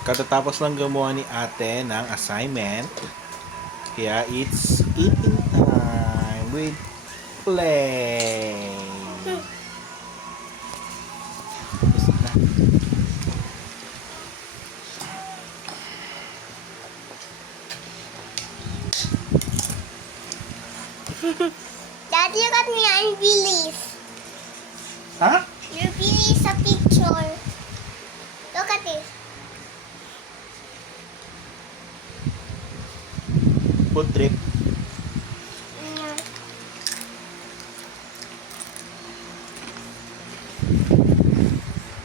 Katatapos lang gumawa ni ate ng assignment. Kaya it's eating time with play. Isip na. Daddy, look at me. I'm Billy. Ha? You're Billy sa picture. Look at this. Food trip. Mm.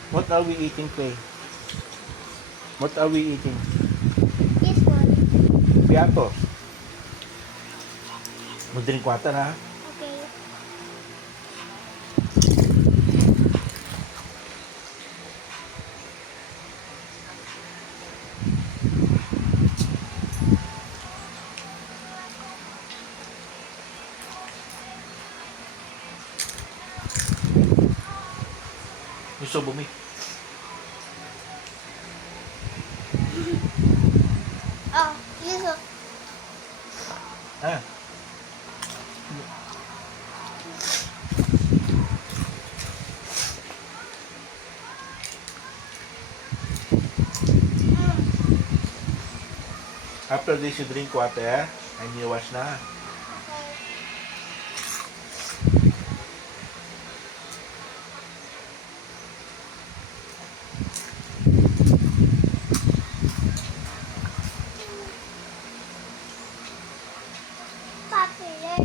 What are we eating, Clay? What are we eating? This one. Piato. Mag-drink water, ha? Okay. Gusto bumi. Oh, you look. Ah. After this, you drink water and you wash na. Popular.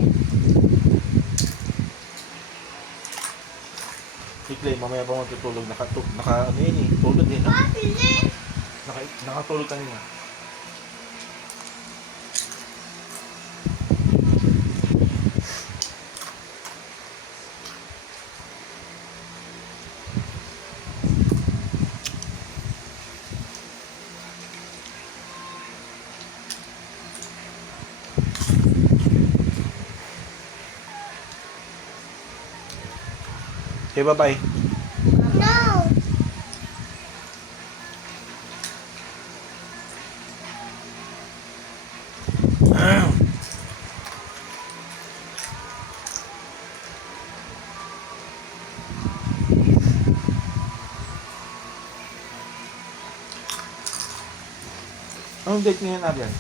Si Clay, mamaya pa matutulog. Naka ano yun eh. Tulog din, no? Popular. Nakatulog kanina. Okay, bye-bye. No. Anong date ngayon, Arian?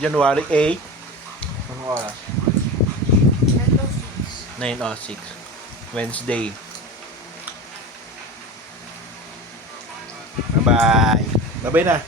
January 8. Anong oras? 9:06. Wednesday. Bye-bye. Bye-bye na.